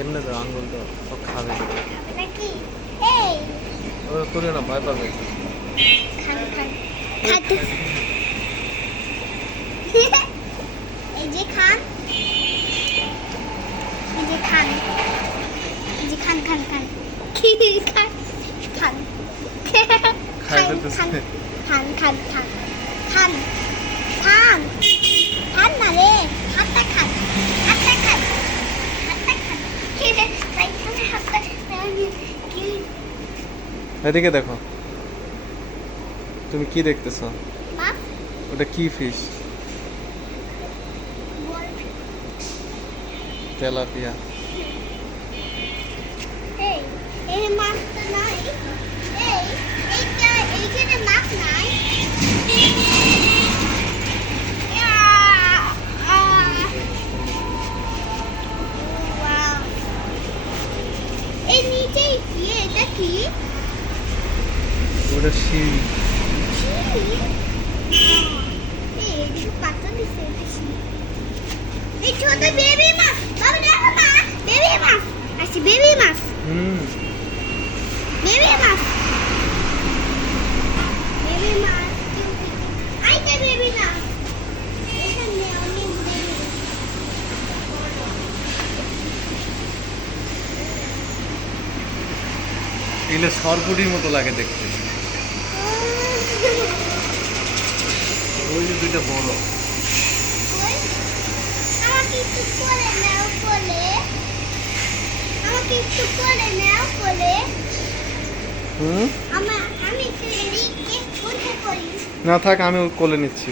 এমনি তো আঙ্গুল তো ও খাবে। করিও না ভয় পাবে। খান খান। খাতে এই যে খান। এই যে খান। এই যে খান খান খান। খান? খান। খান খান খান খান। খান খান না রে হাতটা খান হাতটা খান হাতটা খান তাই খান হাতটা কি এদিকে দেখো। তুমি কি দেখতেছো? ওটা কি ফিশ তেলাপিয়া। এই নিচে কি? এটা কি? ওটা বেবি এগুলো সরপুটির মতো লাগে দেখতে। ওই যে দুইটা বড়। আমাকে একটু করে নাও বলে। আমাকে একটু করে নাও বলে। হুম? আমার আমি একটু এদিকে উঠে পড়ি। না থাক আমি কোলে নিচ্ছি।